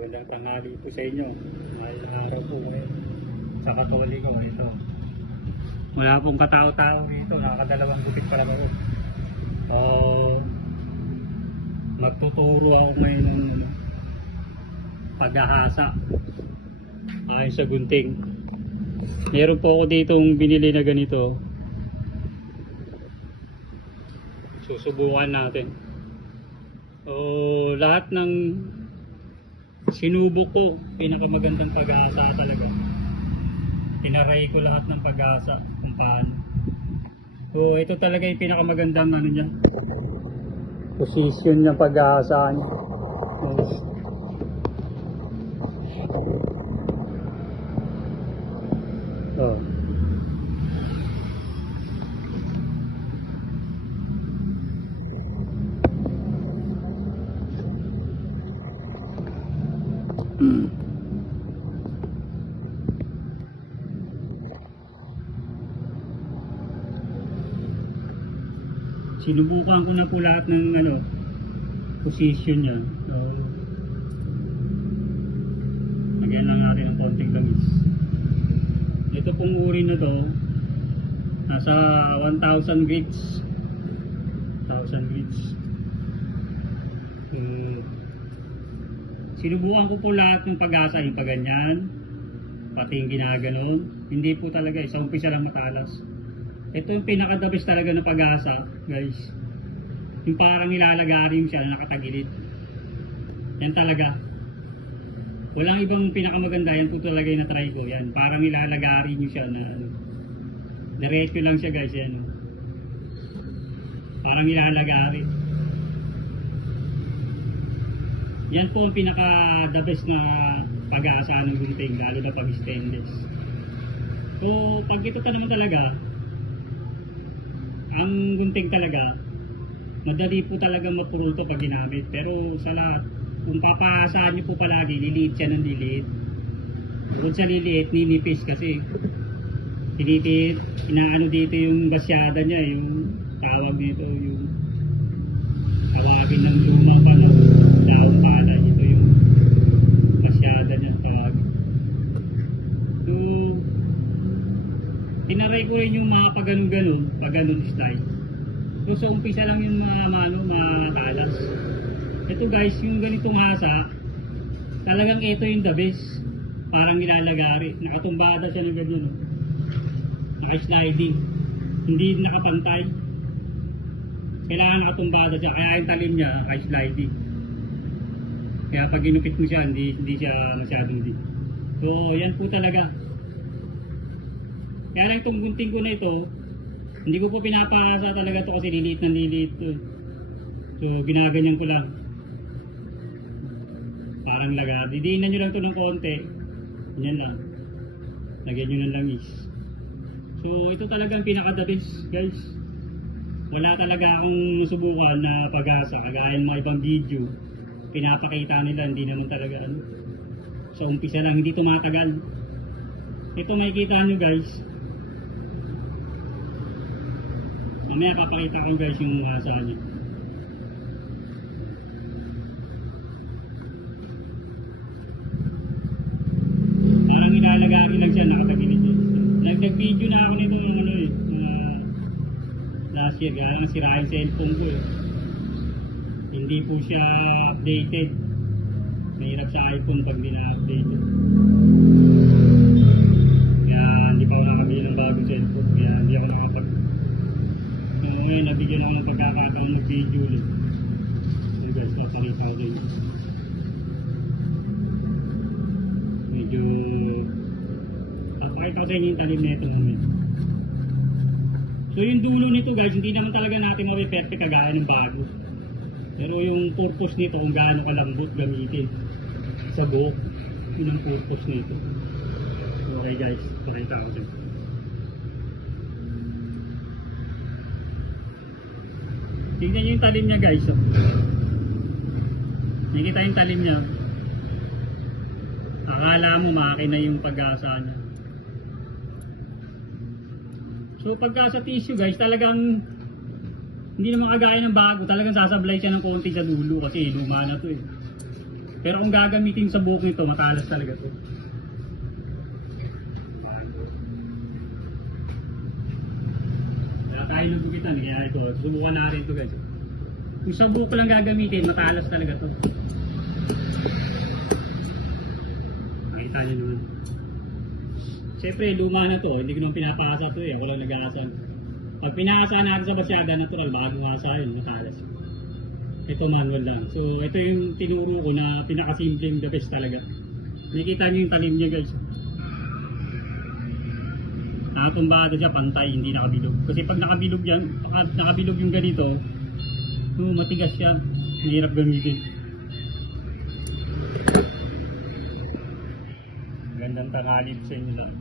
Magandang tanghali po sa inyo. Ngayong araw po ngayon. Sa katoli ko ito. Wala pong katao-tao dito. Nakakadalawang gupit pa lang ako. Magtuturo ako ngayon ng paghahasa. Ayon sa gunting. Meron po ako ditong binili na ganito. Susubukan natin. Lahat ng sinubok ko, pinakamagandang pag-asa talaga. Tinaray ko lahat ng pag-asa kung paano. Ito talaga yung pinakamagandang ano niya, position niya pag-asa niya. Sinubukan ko na po lahat ng position niya. Lagyan lang natin ng konting langis. Ito pong uri na to, nasa 1,000 grits. 1,000 grits. Sinubukan ko po lahat ng pag-asa, yung paganyan, pati yung ginaganon. Hindi po talaga, sa umpisa lang matalas. Ito yung pinaka-the-best talaga ng pag-asa, guys. Yung parang ilalagari yung siya na nakatagilid. Yan talaga. Walang ibang pinakamaganda, yan po talaga yung na-try ko. Yan, parang ilalagari nyo siya na diretso lang siya, guys. Yan. Parang ilalagari. Yan po ang pinaka-the best na pag-asa ng gunting, lalo na pag stainless. So, pag ito naman talaga, ang gunting talaga, madali po talaga mapurol to pag ginamit. Pero sa lahat, kung papasaan nyo po palagi, liliit siya ng liliit. Bukod sa liliit, ninipis kasi. Liliit, inaano dito yung basyada niya, yung tawag dito, yung tawagin ng lumang daon pala. Ito yung basyada niya, tawagin. So, tinaray ko rin yung mga pag-ganon style. So sa umpisa lang yung matalas. Ito guys, yung ganitong hasa, talagang ito yung the best. Parang nilalagari. Nakatumbada siya ng ganyan. Naka-sliding. Hindi nakapantay. Kailangan nakatumbada siya. Kaya yung talim niya, naka-sliding. Kaya pag ginupit mo siya, hindi siya masyadong deep. So yan po talaga. Kaya lang itong gunting ko na ito, hindi ko po pinapasa talaga ito kasi liliit na liliit to. So ginaganyan ko lang. Parang laga. Didiinan nyo lang ito ng konti. Ganyan lang. Lagyan nyo ng langis. So ito talagang pinaka-the best, guys. Wala talaga akong subukan na pag-asa. Kagaya ng mga ibang video, pinapakita nila, hindi naman talaga sa umpisa lang, hindi tumatagal. Ito makikita nyo guys. Mamaya papakita ko guys yung asa niya. Parang ilalagari lang siya, nakatagilid. Nag-video na ako nito ng last year. Kaya lang sira yung cellphone ko eh. Hindi po siya updated. Mahirap sa iPhone pag hindi na-updated. Kaya hindi pa ako nakabili ng bagong cellphone. Kaya hindi ako nakapag... Ngayon, nabigyan ako ng pagkakataon mag-video ulit. So guys, napakita ko rin. Medyo... Napakita ko sa inyo yung talim na ito ngayon. So yung dulo nito guys, hindi naman talaga natin mape-perfect kagaya ng bago. Pero yung purpose nito, kung gaano kalambot gamitin sa buhok, yun ang purpose nito. Okay guys, pakita ko rin. Tingnan nyo yung talim niya guys. Nakikita yung talim niya. Akala mo makina yung pag-asa niya. So pagka sa tissue guys, talagang hindi naman kagaya ng bago. Talagang sasablay siya ng konti sa dulo kasi luma na to eh. Pero kung gagamitin sa buhok nito, matalas talaga to. Kaya tayo nabukitan, kaya ito, subukan natin ito guys. Kung sa buhok lang gagamitin, matalas talaga to. Nakita nyo naman. Siyempre, luma na to, hindi ko naman pinapasa to eh, ako lang nag-aasa. Pag pinasa natin sa basyada natural, baka gumasa yun, matalas. Ito manual lang. So, ito yung tinuro ko na pinakasimpleng the best talaga. Nakikita nyo yung talim niya guys. Nakatumbado siya, pantay, hindi nakabilog. Kasi pag nakabilog yan, nakabilog yung ganito, matigas siya, mahirap gamitin. Gandang tanghali sa inyo lang.